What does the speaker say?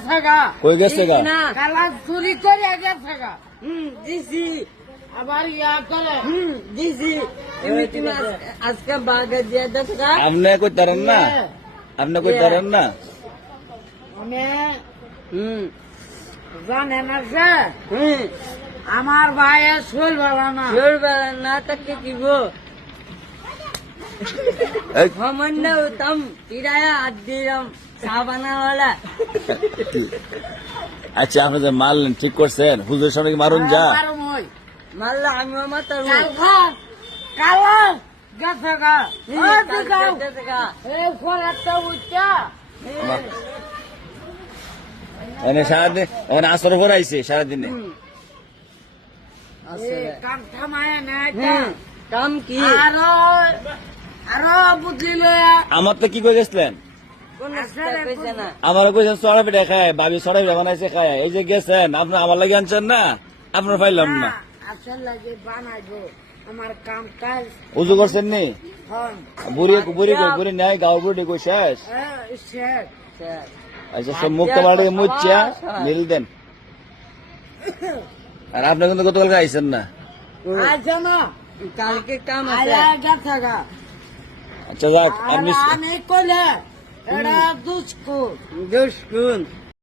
গেছে গা। কই গেছে গা? কালা চুরি করে গেছে গা। দিছি আবার ইয়া করে দিছি তুমি আজকে বাগে দিয়ে দেছো গা। আপনি কই তারেন না, আপনি কই তারেন না। আমি জানেন আছে আমার ভাইয়ের শোল বেলা না, শোল বেলা না তাকে দিব এই, সামান্য উত্তম কিরায়া আর দিলাম চা বানাওয়ালা। আচ্ছা আপনি যে মারলেন ঠিক করছেন, হুজুরের সামনে কি মারুন যা। মারলে আমিও মাতার কালা গেছে গা। এই ফল একটা উচ্চা মানে সারাদিন মানে আসর পর আইছে সারাদিনে। কাম থামায় না কাম কি আরো আরো বুঝলি লয়া আমার তো কি করে গেছিলেন, কোন কইছে না আমার কইছেন চড়া পিঠা খায়, ভাবি চড়া পিঠা বানাইছে খায়। এই যে গেছেন আপনি আমার লাগে আনছেন না, আপনার পাইলাম না। আসল লাগে বানাইবো আমার কাম কাজ উজু করছেন নি? হন বুড়ি বুড়ি কই বুড়ি নাই, গাঁও বুড়ি কই শেষ। শেখ আচ্ছা সব মুক্ত বাড়ি মুচ্ছা মিল দেন। আর আপনি কিন্তু গতকালকে আইছেন না। আজ না কালকে কাম আছে আয়া গেছে গা। আচ্ছা যাক, আর আপনি আমি কইলে এটা দুষ্কু দুষ্কুন